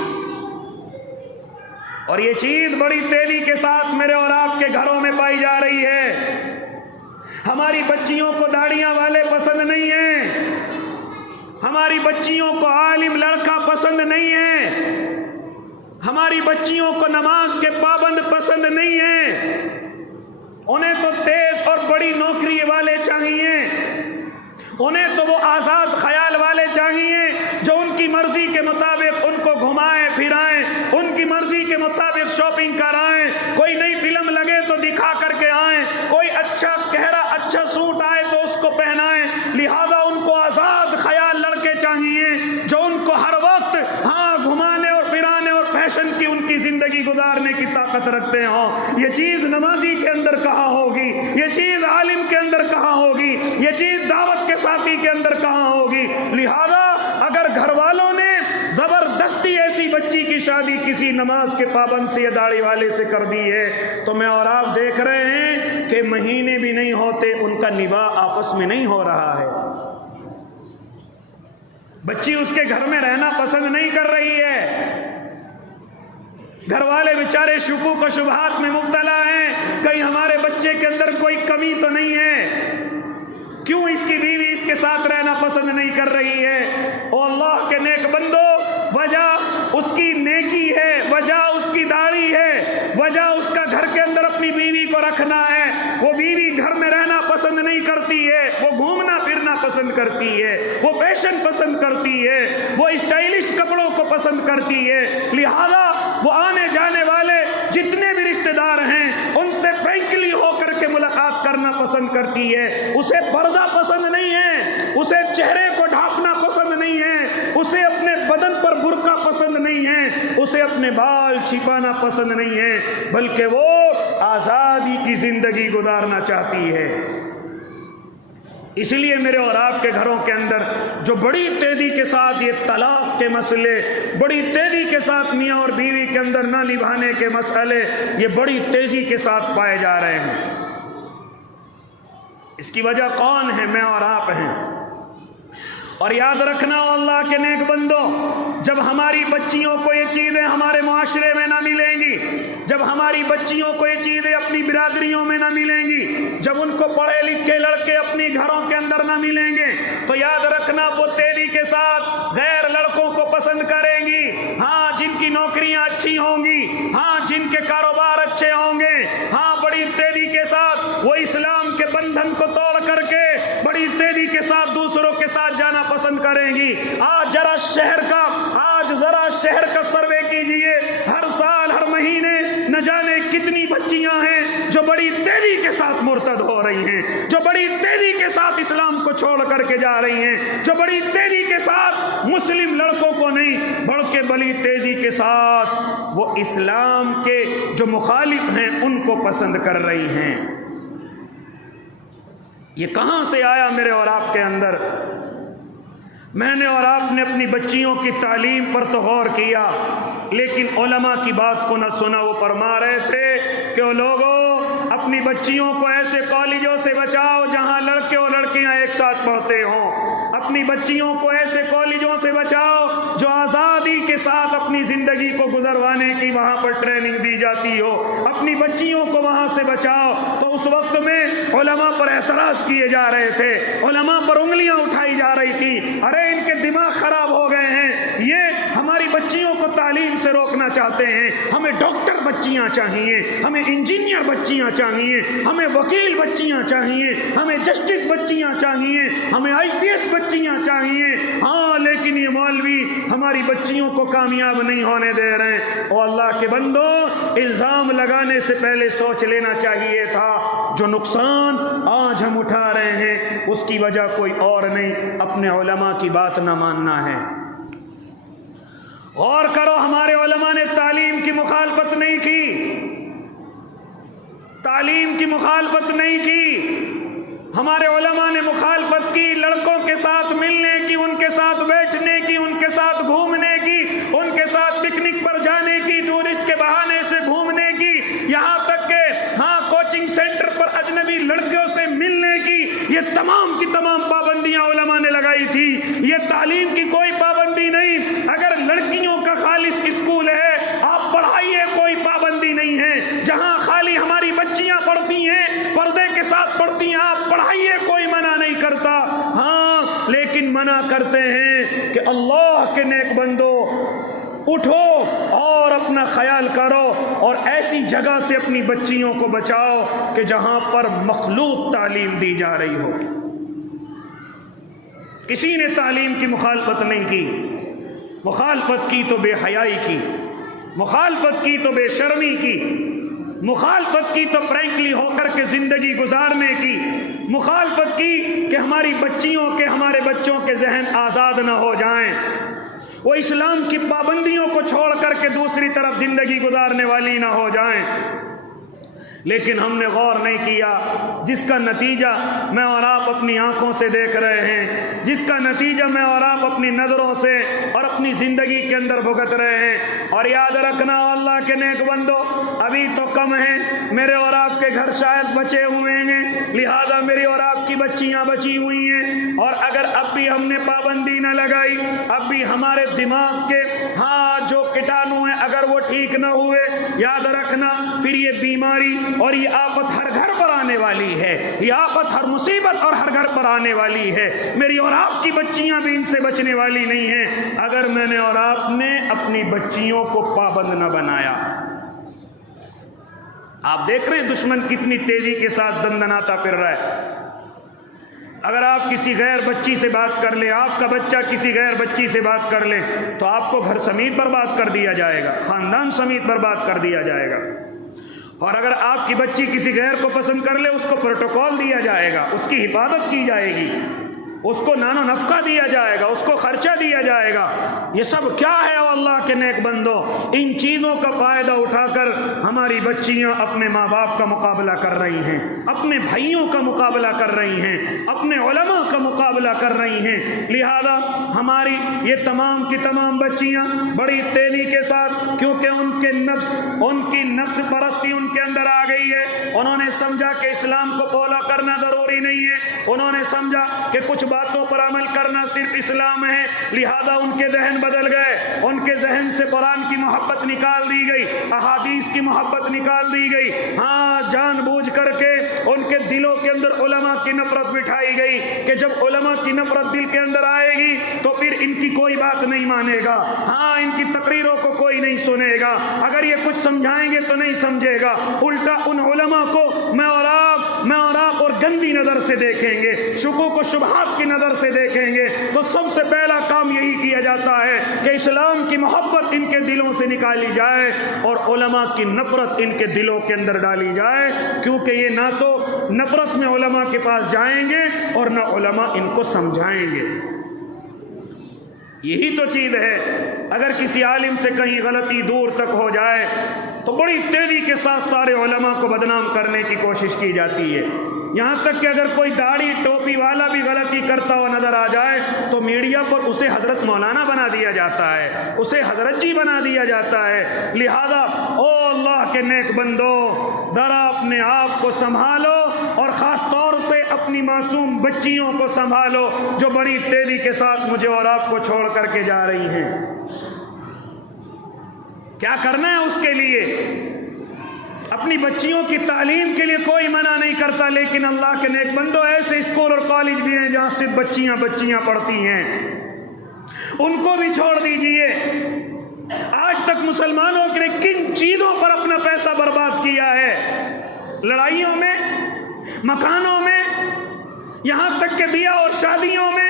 اور یہ چیز بڑی تیزی کے ساتھ میرے اور آپ کے گھروں میں پائی جا رہی ہے۔ ہماری بچیوں کو داڑیاں والے پسند نہیں ہیں، ہماری بچیوں کو عالم لڑکا پسند نہیں ہے، ہماری بچیوں کو نماز کے پابند پسند نہیں ہیں، انہیں تو تیز اور بڑی نوکری والے چاہیے، انہیں تو وہ آزاد خیال والے چاہیے جو ان کی مرضی کے مطابق ان کو گھمائیں پھرائیں، ان کی مرضی کے مطابق شاپنگ کرائیں، کوئی نئی فلم لگے تو دکھا کر کے آئیں، کوئی اچھا گہرا اچھا سوٹ آئے تو اس کو پہنائیں۔ لہذا ان کو آزاد خیال لڑکے چاہیے جو ان کو ہر وقت ہاں گھمانے اور پھرانے اور فیشن کی ان کی زندگی گزارنے کی طاقت رکھتے ہوں۔ یہ چیز نمازی کے اندر کہاں ہوگی؟ یہ چیز عالم کے اندر کہاں ہوگی؟ یہ چیز دعوت کے ساتھی کے اندر کہاں ہوگی؟ لہذا اگر گھر والوں نے زبردستی ایسی بچی کی شادی کسی نماز کے پابند سے یا داڑھی والے سے کر دی ہے تو میں اور آپ دیکھ رہے ہیں کہ مہینے بھی نہیں ہوتے ان کا نباہ آپس میں نہیں ہو رہا ہے۔ بچی اس کے گھر میں رہنا پسند نہیں کر رہی ہے، گھر والے بیچارے شکوک و شبہات میں مبتلا ہیں، کہیں ہمارے بچے کے اندر کوئی کمی تو نہیں ہے، کیوں اس کی بیوی اس کے ساتھ رہنا پسند نہیں کر رہی ہے؟ او اللہ کے نیک بندو، وجہ اس کی نیکی ہے، وجہ اس کی داڑھی ہے، وجہ اس کا گھر کے اندر اپنی بیوی کو رکھنا ہے۔ وہ بیوی گھر میں رہنا پسند نہیں کرتی ہے، وہ گھومنا پھرنا پسند کرتی ہے، وہ فیشن پسند کرتی ہے، وہ اسٹائلش کپڑوں کو پسند کرتی ہے۔ لہذا وہ آنے جانے والے جتنے بھی رشتہ دار ہیں ان سے فرینکلی ہو کر کے ملاقات کرنا پسند کرتی ہے۔ اسے پردہ پسند نہیں ہے، اسے چہرے کو ڈھانپنا پسند نہیں ہے، اسے اپنے بدن پر برقع پسند نہیں ہے، اسے اپنے بال چھپانا پسند نہیں ہے، بلکہ وہ آزادی کی زندگی گزارنا چاہتی ہے۔ اس لیے میرے اور آپ کے گھروں کے اندر جو بڑی تیزی کے ساتھ یہ طلاق کے مسئلے، بڑی تیزی کے ساتھ میاں اور بیوی کے اندر نہ نبھانے کے مسئلے یہ بڑی تیزی کے ساتھ پائے جا رہے ہیں۔ اس کی وجہ کون ہے؟ میں اور آپ ہیں۔ اور یاد رکھنا اللہ کے نیک بندوں، جب ہماری بچیوں کو یہ چیزیں ہمارے معاشرے میں نہ ملیں گی، جب ہماری بچیوں کو یہ چیزیں اپنی برادریوں میں نہ ملیں گی، جب ان کو پڑھے لکھے لڑکے اپنی گھروں کے اندر نہ ملیں گے، تو یاد رکھنا وہ تیزی کے ساتھ غیر لڑکوں کو پسند کریں گی۔ ہاں، جن کی نوکریاں اچھی ہوں گی، ہاں جن کے کاروبار اچھے ہوں گے، ہاں بڑی تیزی کے ساتھ وہ اسلام کے بندھن کو توڑ کر کے بڑی تیزی کے ساتھ دوسروں کے ساتھ جانا پسند کریں گی۔ آج ذرا شہر کا سروے کیجئے، ہر سال ہر مہینے نہ جانے کتنی بچیاں ہیں جو بڑی تیزی کے ساتھ مرتد ہو رہی ہیں، جو بڑی تیزی کے ساتھ اسلام کو چھوڑ کر کے جا رہی ہیں، جو بڑی تیزی کے ساتھ مسلم لڑکوں کو نہیں بلکہ بڑی تیزی کے ساتھ وہ اسلام کے جو مخالف ہیں ان کو پسند کر رہی ہیں۔ یہ کہاں سے آیا میرے اور آپ کے اندر؟ میں نے اور آپ نے اپنی بچیوں کی تعلیم پر تو غور کیا، لیکن علماء کی بات کو نہ سنا۔ وہ فرما رہے تھے کہ وہ لوگوں اپنی بچیوں کو ایسے کالجوں سے بچاؤ جہاں لڑکے اور لڑکیاں ایک ساتھ پڑھتے ہوں، اپنی بچیوں کو ایسے کالجوں سے بچاؤ جو آزادی کے ساتھ اپنی زندگی کو گزروانے کی وہاں پر ٹریننگ دی جاتی ہو، اپنی بچیوں کو وہاں سے بچاؤ۔ تو اس وقت میں علماء پر اعتراض کیے جا رہے تھے، علماء پر انگلیاں اٹھائی جا رہی تھی، ارے ان کے دماغ خراب ہو گئے ہیں، یہ ہماری بچیوں کو تعلیم سے روکنا چاہتے ہیں، ہمیں ڈاکٹر بچیاں چاہیے، ہمیں انجینئر بچیاں چاہیے، ہمیں وکیل بچیاں چاہیے، ہمیں جسٹس بچیاں چاہیے، ہمیں IPS بچیاں چاہیے۔ ہاں، لیکن یہ مولوی ہماری بچیوں کو کامیاب نہیں ہونے دے رہے ہیں۔ او اللہ کے بندو، الزام لگانے سے پہلے سوچ لینا چاہیے تھا۔ جو نقصان آج ہم اٹھا رہے ہیں اس کی وجہ کوئی اور نہیں، اپنے علماء کی بات نہ ماننا ہے۔ غور کرو، ہمارے علماء نے تعلیم کی مخالفت نہیں کی، تعلیم کی مخالفت نہیں کی۔ ہمارے علماء نے مخالفت کی لڑکوں کے ساتھ ملنے کی، ان کے ساتھ بیٹھنے کی، ان کے ساتھ گھومنے کی، ان کے ساتھ پکنک پر جانے کی، ٹورسٹ کے بہانے سے گھومنے کی، یہاں تک کہ ہاں کوچنگ سینٹر پر اجنبی لڑکیوں سے ملنے کی، یہ تمام کی تمام پابندیاں علماء نے لگائی تھی۔ یہ تعلیم کی کوئی پابندی نہیں۔ اگر لڑکیوں کا خالص اسکول ہے آپ پڑھائیے، کوئی پابندی نہیں ہے۔ جہاں خالی ہماری بچیاں پڑھتی ہیں، پردے کے ساتھ پڑھتی ہیں، آپ پڑھائیے، کوئی منع نہیں کرتا۔ ہاں، لیکن منع کرتے ہیں کہ اللہ کے نیک بندو اٹھو اور اپنا خیال کرو اور ایسی جگہ سے اپنی بچیوں کو بچاؤ کہ جہاں پر مخلوط تعلیم دی جا رہی ہو۔ کسی نے تعلیم کی مخالفت نہیں کی، مخالفت کی تو بے حیائی کی، مخالفت کی تو بے شرمی کی، مخالفت کی تو فرینکلی ہو کر کے زندگی گزارنے کی، مخالفت کی کہ ہماری بچیوں کے، ہمارے بچوں کے ذہن آزاد نہ ہو جائیں، وہ اسلام کی پابندیوں کو چھوڑ کر کے دوسری طرف زندگی گزارنے والی نہ ہو جائیں۔ لیکن ہم نے غور نہیں کیا، جس کا نتیجہ میں اور آپ اپنی آنکھوں سے دیکھ رہے ہیں، جس کا نتیجہ میں اور آپ اپنی نظروں سے اور اپنی زندگی کے اندر بھگت رہے ہیں۔ اور یاد رکھنا اللہ کے نیک بندو، ابھی تو کم ہیں، میرے اور آپ کے گھر شاید بچے ہوئے ہیں، لہذا میری اور آپ کی بچیاں بچی ہوئی ہیں، اور اگر اب بھی ہم نے پابندی نہ لگائی، اب بھی ہمارے دماغ کے جو کٹانو ہیں اگر وہ ٹھیک نہ ہوئے، یاد رکھنا پھر یہ بیماری اور یہ آفت ہر گھر پر آنے والی ہے، یہ آفت ہر مصیبت اور ہر گھر پر آنے والی ہے۔ میری اور آپ کی بچیاں بھی ان سے بچنے والی نہیں ہیں اگر میں نے اور آپ نے اپنی بچیوں کو پابند نہ بنایا۔ آپ دیکھ رہے ہیں دشمن کتنی تیزی کے ساتھ دندناتا پھر رہا ہے۔ اگر آپ کسی غیر بچی سے بات کر لیں، آپ کا بچہ کسی غیر بچی سے بات کر لے تو آپ کو گھر سمیت برباد کر دیا جائے گا، خاندان سمیت برباد کر دیا جائے گا۔ اور اگر آپ کی بچی کسی غیر کو پسند کر لے، اس کو پروٹوکول دیا جائے گا، اس کی حفاظت کی جائے گی، اس کو نان و نفقہ دیا جائے گا، اس کو خرچہ دیا جائے گا۔ یہ سب کیا ہے اللہ کے نیک بندو؟ ان چیزوں کا فائدہ اٹھا کر ہماری بچیاں اپنے ماں باپ کا مقابلہ کر رہی ہیں، اپنے بھائیوں کا مقابلہ کر رہی ہیں، اپنے علماء کا مقابلہ کر رہی ہیں۔ لہذا ہماری یہ تمام کی تمام بچیاں بڑی تیزی کے ساتھ، کیونکہ ان کی نفس پرستی ان کے اندر آ گئی ہے، انہوں نے سمجھا کہ اسلام کو فالو کرنا ضروری نہیں ہے، انہوں نے سمجھا کہ کچھ باتوں پر عمل کرنا صرف اسلام ہے، لہذا ان کے ذہن بدل گئے، ان کے ذہن سے قرآن کی محبت نکال دی گئی، احادیث کی محبت نکال دی گئی، ہاں جان بوجھ کر کے ان کے دلوں کے اندر علماء کی نفرت بٹھائی گئی کہ جب علماء کی نفرت دل کے اندر آئے گی تو پھر ان کی کوئی بات نہیں مانے گا، ہاں ان کی تقریروں کو کوئی نہیں سنے گا، اگر یہ کچھ سمجھائیں گے تو نہیں سمجھے گا، الٹا ان علماء کو میں اور آپ اور گندی نظر سے دیکھیں گے، شکوک و شبہات کی نظر سے دیکھیں گے۔ تو سب سے پہلا کام یہی کیا جاتا ہے کہ اسلام کی محبت ان کے دلوں سے نکالی جائے اور علماء کی نفرت ان کے دلوں کے اندر ڈالی جائے، کیونکہ یہ نہ تو نفرت میں علماء کے پاس جائیں گے اور نہ علماء ان کو سمجھائیں گے۔ یہی تو چیز ہے، اگر کسی عالم سے کہیں غلطی دور تک ہو جائے تو بڑی تیزی کے ساتھ سارے علماء کو بدنام کرنے کی کوشش کی جاتی ہے، یہاں تک کہ اگر کوئی داڑھی ٹوپی والا بھی غلطی کرتا ہوا نظر آ جائے تو میڈیا پر اسے حضرت مولانا بنا دیا جاتا ہے، اسے حضرت جی بنا دیا جاتا ہے۔ لہذا او اللہ کے نیک بندو، ذرا اپنے آپ کو سنبھالو اور خاص طور سے اپنی معصوم بچیوں کو سنبھالو جو بڑی تیزی کے ساتھ مجھے اور آپ کو چھوڑ کر کے جا رہی ہیں۔ کیا کرنا ہے اس کے لیے؟ اپنی بچیوں کی تعلیم کے لیے کوئی منع نہیں کرتا، لیکن اللہ کے نیک بندو ایسے اسکول اور کالج بھی ہیں جہاں صرف بچیاں پڑھتی ہیں، ان کو بھی چھوڑ دیجئے۔ آج تک مسلمانوں کے لیے کن چیزوں پر اپنا پیسہ برباد کیا ہے؟ لڑائیوں میں، مکانوں میں، یہاں تک کہ بیاہ اور شادیوں میں۔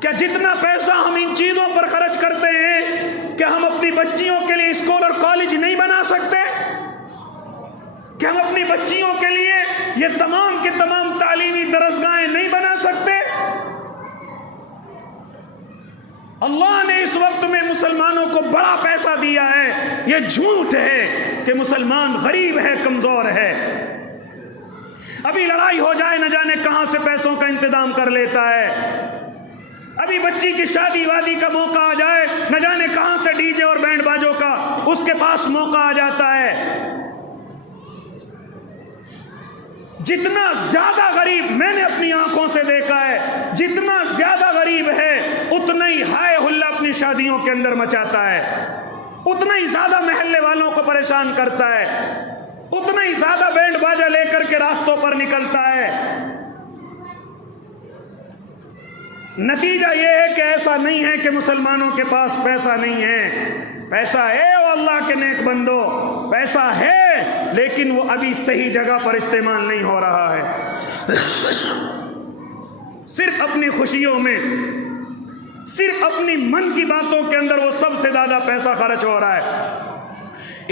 کیا جتنا پیسہ ہم ان چیزوں پر خرچ کرتے ہیں کیا ہم اپنی بچیوں کے لیے اسکول اور کالج نہیں بنا سکتے؟ کیا ہم اپنی بچیوں کے لیے یہ تمام کے تمام تعلیمی درسگاہیں نہیں بنا سکتے؟ اللہ نے اس وقت میں مسلمانوں کو بڑا پیسہ دیا ہے، یہ جھوٹ ہے کہ مسلمان غریب ہے، کمزور ہے۔ ابھی لڑائی ہو جائے نہ جانے کہاں سے پیسوں کا انتظام کر لیتا ہے، ابھی بچی کی شادی وادی کا موقع آ جائے نہ جانے کہاں سے ڈی جے اور بینڈ باجوں کا اس کے پاس موقع آ جاتا ہے۔ جتنا زیادہ غریب میں نے اپنی آنکھوں سے دیکھا ہے، جتنا زیادہ غریب ہے اتنا ہی ہائے ہلا اپنی شادیوں کے اندر مچاتا ہے، اتنا ہی زیادہ محلے والوں کو پریشان کرتا ہے، اتنا ہی زیادہ بینڈ باجا لے کر کے راستوں پر نکلتا ہے۔ نتیجہ یہ ہے کہ ایسا نہیں ہے کہ مسلمانوں کے پاس پیسہ نہیں ہے، پیسہ ہے، وہ اللہ کے نیک بندو پیسہ ہے، لیکن وہ ابھی صحیح جگہ پر استعمال نہیں ہو رہا ہے۔ صرف اپنی خوشیوں میں، صرف اپنی من کی باتوں کے اندر وہ سب سے زیادہ پیسہ خرچ ہو رہا ہے۔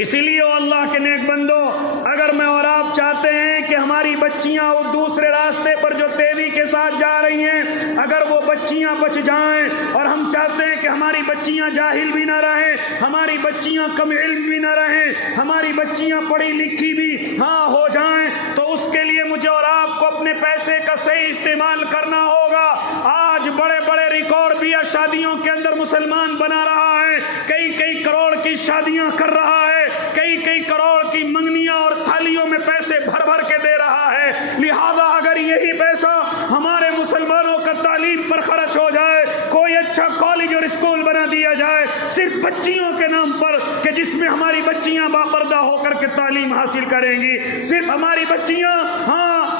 اسی لیے وہ اللہ کے نیک بندو، اگر میں اور آپ چاہتے ہیں کہ ہماری بچیاں وہ دوسرے راستے پر جو تیزی کے ساتھ جا رہی ہیں اگر وہ بچیاں بچ جائیں، اور ہم چاہتے ہیں کہ ہماری بچیاں جاہل بھی نہ رہیں، ہماری بچیاں کم علم بھی نہ رہیں، ہماری بچیاں پڑھی لکھی بھی ہو جائیں، تو اس کے لیے مجھے اور آپ کو اپنے پیسے کا صحیح استعمال کرنا ہوگا۔ آج بڑے بڑے ریکارڈ بھی شادیوں کے اندر مسلمان بنا رہا ہے، کئی کروڑ کی شادیاں کر رہا ہے، کئی کروڑ کی منگنیاں اور تھالیوں میں پیسے بھر کے دے رہا ہے۔ لہذا اگر یہی پیسہ ہمارے مسلمانوں کا تعلیم پر خرچ ہو جائے، کوئی اچھا کالج اور اسکول بنا دیا جائے صرف بچیوں کے نام پر کہ جس میں ہماری بچیاں باپردہ ہو کر کے تعلیم حاصل کریں گی، صرف ہماری بچیاں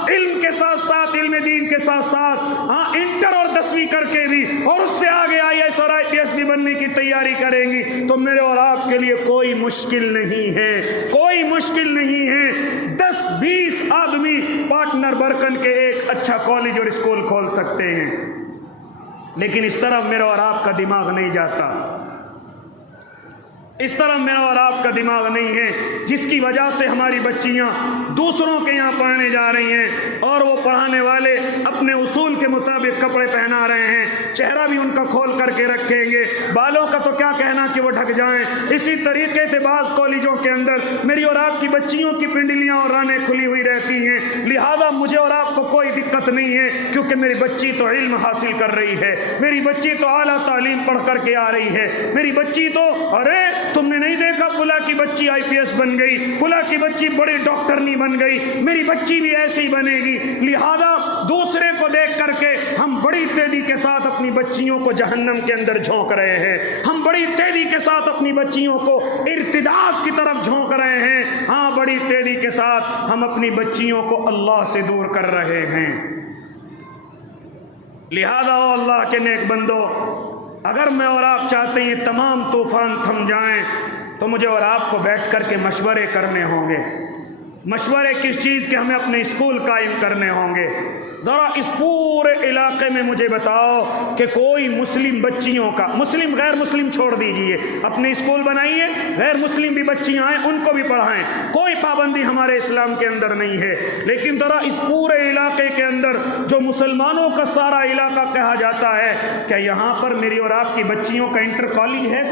علم کے ساتھ ساتھ، علم دین کے ساتھ ساتھ انٹر اور 10ویں کر کے بھی اور اس سے آگے IAS اور IPS بھی بننے کی تیاری کریں گی، تو میرے اور آپ کے لیے کوئی مشکل نہیں ہے، کوئی مشکل نہیں ہے۔ 10-20 آدمی پارٹنر برکن کے ایک اچھا کالج اور اسکول کھول سکتے ہیں، لیکن اس طرح میرا اور آپ کا دماغ نہیں جاتا، اس طرح میرا اور آپ کا دماغ نہیں ہے، جس کی وجہ سے ہماری بچیاں دوسروں کے یہاں پڑھنے جا رہی ہیں اور وہ پڑھانے والے اپنے اصول کے مطابق کپڑے پہنا رہے ہیں، چہرہ بھی ان کا کھول کر کے رکھیں گے، بالوں کا تو کیا کہنا کہ وہ ڈھک جائیں۔ اسی طریقے سے بعض کالجوں کے اندر میری اور آپ کی بچیوں کی پنڈلیاں اور رانیں کھلی ہوئی رہتی ہیں، لہذا مجھے اور آپ کو کوئی دقت نہیں ہے کیونکہ میری بچی تو علم حاصل کر رہی ہے، میری بچی تو اعلیٰ تعلیم پڑھ کر کے آ رہی ہے، میری بچی تو ارے تم نے نہیں دیکھا فلاں کی بچی IPS بن گئی، فلاں کی بچی بڑی ڈاکٹرنی بن گئی، میری بچی بھی ایسی ہی بنے گی۔ لہذا دوسرے کو دیکھ کر کے ہم بڑی تیزی کے ساتھ اپنی بچیوں کو جہنم کے اندر جھونک رہے ہیں، ہم بڑی تیزی کے ساتھ اپنی بچیوں کو ارتداد کی طرف جھونک رہے ہیں، ہاں بڑی تیزی کے ساتھ ہم اپنی بچیوں کو اللہ سے دور کر رہے ہیں۔ لہذا او اللہ کے نیک بندو، اگر میں اور آپ چاہتے ہیں تمام طوفان تھم جائیں تو مجھے اور آپ کو بیٹھ کر کے مشورے کرنے ہوں گے۔ مشورے کس چیز کے؟ ہمیں اپنے اسکول قائم کرنے ہوں گے۔ ذرا اس پورے علاقے میں مجھے بتاؤ کہ کوئی مسلم بچیوں کا، مسلم غیر مسلم چھوڑ دیجئے، اپنے اسکول بنائیے، غیر مسلم بھی بچیاں آئیں ان کو بھی پڑھائیں، کوئی پابندی ہمارے اسلام کے اندر نہیں ہے، لیکن ذرا اس پورے علاقے کے اندر جو مسلمانوں کا سارا علاقہ کہا جاتا ہے، کیا یہاں پر میری اور آپ کی بچیوں کا انٹر کالج ہے؟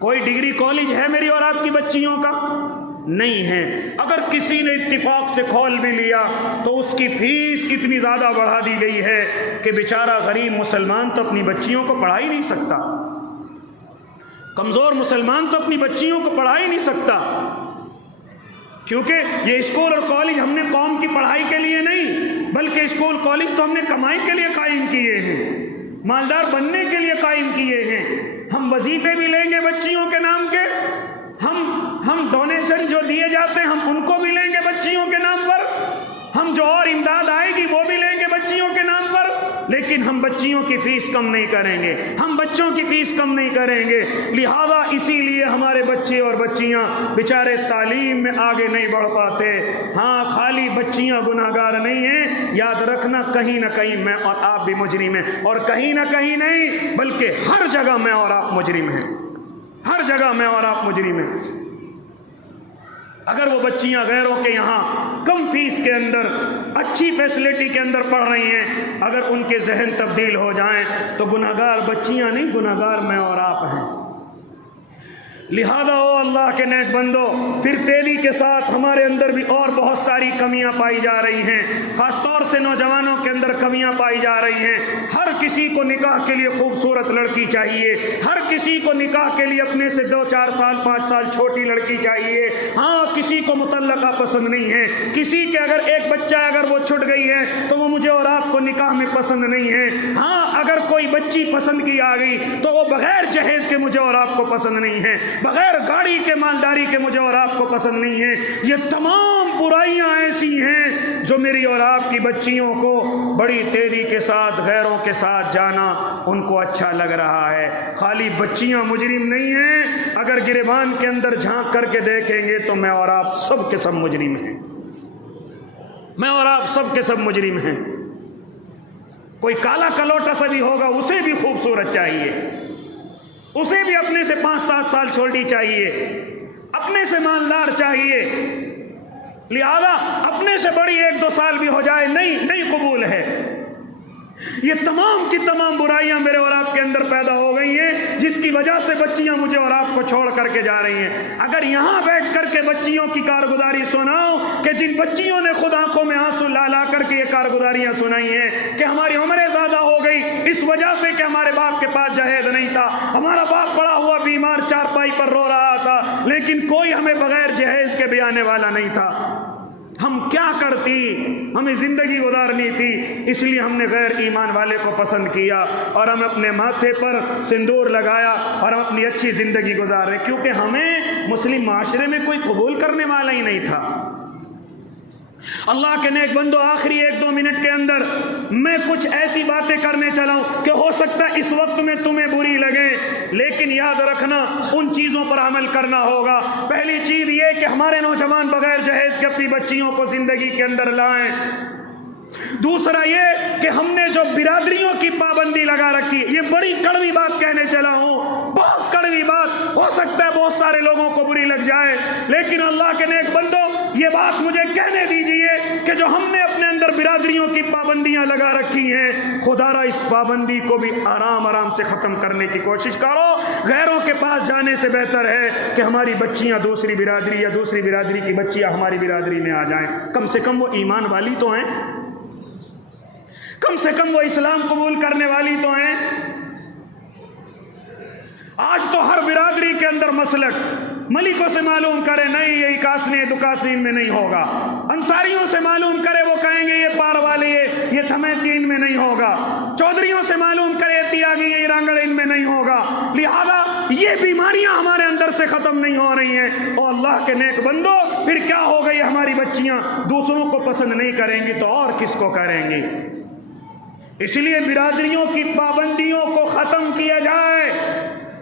کوئی ڈگری کالج ہے میری اور آپ کی بچیوں کا؟ نہیں ہے۔ اگر کسی نے اتفاق سے کھول بھی لیا تو اس کی فیس اتنی زیادہ بڑھا دی گئی ہے کہ بیچارہ غریب مسلمان تو اپنی بچیوں کو پڑھا ہی نہیں سکتا، کمزور مسلمان تو اپنی بچیوں کو پڑھا ہی نہیں سکتا، کیونکہ یہ اسکول اور کالج ہم نے قوم کی پڑھائی کے لیے نہیں بلکہ اسکول کالج تو ہم نے کمائی کے لیے قائم کیے ہیں، مالدار بننے کے لیے قائم کیے ہیں۔ ہم وظیفے بھی لیں گے بچیوں کے نام کے، ہم ڈونیشن جو دیے جاتے ہیں ہم ان کو بھی لیں گے بچیوں کے نام پر، ہم جو اور امداد آئے گی وہ بھی لیں گے بچیوں کے نام پر، لیکن ہم بچیوں کی فیس کم نہیں کریں گے، ہم بچوں کی فیس کم نہیں کریں گے۔ لہذا اسی لیے ہمارے بچے اور بچیاں بیچارے تعلیم میں آگے نہیں بڑھ پاتے۔ ہاں خالی بچیاں گناہگار نہیں ہیں، یاد رکھنا کہیں نہ کہیں میں اور آپ بھی مجرم ہیں، اور کہیں نہ کہیں نہیں بلکہ ہر جگہ میں اور آپ مجرم ہیں، ہر جگہ میں اور آپ مجرم ہیں۔ اگر وہ بچیاں غیروں کے یہاں کم فیس کے اندر اچھی فیسلٹی کے اندر پڑھ رہی ہیں، اگر ان کے ذہن تبدیل ہو جائیں تو گناہگار بچیاں نہیں، گناہگار میں اور آپ ہیں۔ لہذا او اللہ کے نیک بندو، پھر تیزی کے ساتھ ہمارے اندر بھی اور بہت ساری کمیاں پائی جا رہی ہیں، خاص طور سے نوجوانوں کے اندر کمیاں پائی جا رہی ہیں۔ ہر کسی کو نکاح کے لیے خوبصورت لڑکی چاہیے، ہر کسی کو نکاح کے لیے اپنے سے 2 4 سال 5 سال چھوٹی لڑکی چاہیے۔ ہاں کسی کو مطلقہ پسند نہیں ہے، کسی کے اگر ایک بچہ اگر وہ چھٹ گئی ہے تو وہ مجھے اور آپ کو نکاح میں پسند نہیں ہے۔ ہاں اگر کوئی بچی پسند کی آ گئی تو وہ بغیر جہیز کے مجھے اور آپ کو پسند نہیں ہے، بغیر گاڑی کے مالداری کے مجھے اور آپ کو پسند نہیں ہے۔ یہ تمام برائیاں ایسی ہیں جو میری اور آپ کی بچیوں کو بڑی تیزی کے ساتھ غیروں کے ساتھ جانا ان کو اچھا لگ رہا ہے۔ خالی بچیاں مجرم نہیں ہیں، اگر گریبان کے اندر جھانک کر کے دیکھیں گے تو میں اور آپ سب کے سب مجرم ہیں، میں اور آپ سب کے سب مجرم ہیں۔ کوئی کالا کلوٹا سا بھی ہوگا اسے بھی خوبصورت چاہیے، اسے بھی اپنے سے 5 7 سال چھوٹی چاہیے، اپنے سے مالدار چاہیے، لہذا اپنے سے بڑی 1 2 سال بھی ہو جائے نہیں قبول ہے۔ یہ تمام کی تمام برائیاں میرے اور آپ کے اندر پیدا ہو گئی ہیں جس کی وجہ سے بچیاں مجھے اور آپ کو چھوڑ کر کے جا رہی ہیں۔ اگر یہاں بیٹھ کر کے بچیوں کی کارگزاری سناؤ کہ جن بچیوں نے خود آنکھوں میں آنسو لا کر کے یہ کارگزاریاں سنائی ہیں کہ ہماری عمریں زیادہ ہو گئی اس وجہ سے کہ ہمارے باپ کے پاس جہیز نہیں تھا، ہمارا باپ پڑا ہوا بیمار چارپائی پر رو رہا تھا لیکن کوئی ہمیں بغیر جہیز کے بھی آنے والا نہیں تھا، ہم کیا کرتی؟ ہمیں زندگی گزارنی تھی، اس لیے ہم نے غیر ایمان والے کو پسند کیا اور ہم اپنے ماتھے پر سندور لگایا اور ہم اپنی اچھی زندگی گزار رہے، کیونکہ ہمیں مسلم معاشرے میں کوئی قبول کرنے والا ہی نہیں تھا۔ اللہ کے نیک بندو، آخری 1 2 منٹ کے اندر میں کچھ ایسی باتیں کرنے چلا ہوں کہ ہو سکتا ہے اس وقت میں تمہیں بری لگے، لیکن یاد رکھنا ان چیزوں پر عمل کرنا ہوگا۔ پہلی چیز یہ کہ ہمارے نوجوان بغیر جہیز کے اپنی بچیوں کو زندگی کے اندر لائیں۔ دوسرا یہ کہ ہم نے جو برادریوں کی پابندی لگا رکھی، یہ بڑی کڑوی بات کہنے چلا ہوں، بہت کڑوی بات، ہو سکتا ہے بہت سارے لوگوں کو بری لگ جائے، لیکن اللہ کے نیک بندو یہ بات مجھے کہنے دیجئے کہ جو ہم نے اپنے اندر برادریوں کی پابندیاں لگا رکھی ہیں، خدا را اس پابندی کو بھی آرام آرام سے ختم کرنے کی کوشش کرو۔ غیروں کے پاس جانے سے بہتر ہے کہ ہماری بچیاں دوسری برادری یا دوسری برادری کی بچیاں ہماری برادری میں آ جائیں۔ کم سے کم وہ ایمان والی تو ہیں، کم سے کم وہ اسلام قبول کرنے والی تو ہیں۔ آج تو ہر برادری کے اندر مسلک ملکوں سے معلوم کرے، نہیں یہ اکاسنی دکاسنین میں نہیں ہوگا، انصاریوں سے معلوم کرے، وہ کہیں گے یہ پار والے یہ تھمیتین میں نہیں ہوگا، چودھریوں سے معلوم کرے تیاگی یہ رانگڑ ان میں نہیں ہوگا۔ لہذا یہ بیماریاں ہمارے اندر سے ختم نہیں ہو رہی ہیں۔ اور اللہ کے نیک بندو، پھر کیا ہو گئی؟ ہماری بچیاں دوسروں کو پسند نہیں کریں گی تو اور کس کو کریں گی؟ اس لیے برادریوں کی پابندیوں کو ختم کیا جائے۔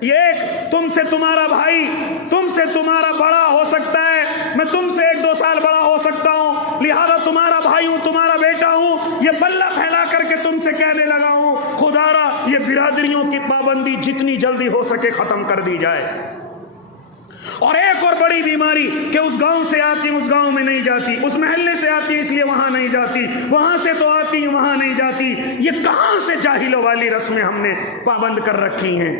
یہ ایک تم سے تمہارا بھائی تم سے تمہارا بڑا ہو سکتا ہے، میں تم سے 1-2 سال بڑا ہو سکتا ہوں، لہذا تمہارا بھائی ہوں، تمہارا بیٹا ہوں، یہ بلہ پھیلا کر کے تم سے کہنے لگا ہوں خدا را یہ برادریوں کی پابندی جتنی جلدی ہو سکے ختم کر دی جائے۔ اور ایک اور بڑی بیماری کہ اس گاؤں سے آتی اس گاؤں میں نہیں جاتی، اس محلے سے آتی اس لیے وہاں نہیں جاتی، وہاں سے تو آتی وہاں نہیں جاتی، یہ کہاں سے جاہلوں والی رسمیں ہم نے پابند کر رکھی ہیں؟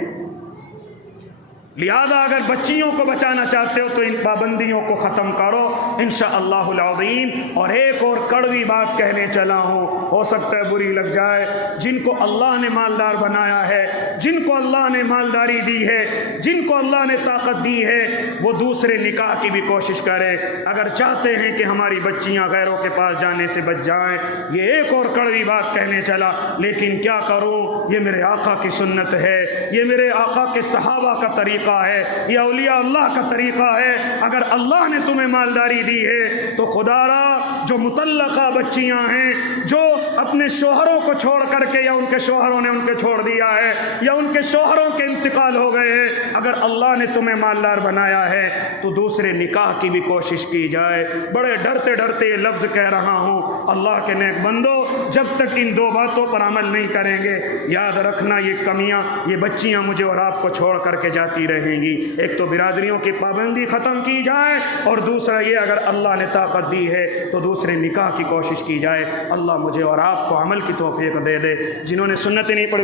لہذا اگر بچیوں کو بچانا چاہتے ہو تو ان پابندیوں کو ختم کرو انشاءاللہ العظیم۔ اور ایک اور کڑوی بات کہنے چلا ہوں، ہو سکتا ہے بری لگ جائے، جن کو اللہ نے مالدار بنایا ہے، جن کو اللہ نے مالداری دی ہے، جن کو اللہ نے طاقت دی ہے، وہ دوسرے نکاح کی بھی کوشش کرے اگر چاہتے ہیں کہ ہماری بچیاں غیروں کے پاس جانے سے بچ جائیں۔ یہ ایک اور کڑوی بات کہنے چلا، لیکن کیا کروں، یہ میرے آقا کی سنت ہے، یہ میرے آقا کے صحابہ کا طریقہ ہے، یہ اولیاء اللہ کا طریقہ ہے۔ اگر اللہ نے تمہیں مالداری دی ہے تو خدا را جو مطلقہ بچیاں ہیں، جو اپنے شوہروں کو چھوڑ کر کے یا ان کے شوہروں نے ان کے چھوڑ دیا ہے یا ان کے شوہروں کے انتقال ہو گئے ہیں، اگر اللہ نے تمہیں مالدار بنایا ہے تو دوسرے نکاح کی بھی کوشش کی جائے۔ بڑے ڈرتے ڈرتے یہ لفظ کہہ رہا ہوں، اللہ کے نیک بندو، جب تک ان 2 باتوں پر عمل نہیں کریں گے، یاد رکھنا یہ کمیاں، یہ بچیاں مجھے اور آپ کو چھوڑ کر کے جاتی رہیں گی۔ ایک تو برادریوں کی پابندی ختم کی جائے، اور دوسرا یہ اگر اللہ نے طاقت دی ہے تو دوسرے نکاح کی کوشش کی جائے۔ اللہ مجھے اور آپ کو عمل کی توفیق دے دے۔ جنہوں نے سنت نہیں پڑھی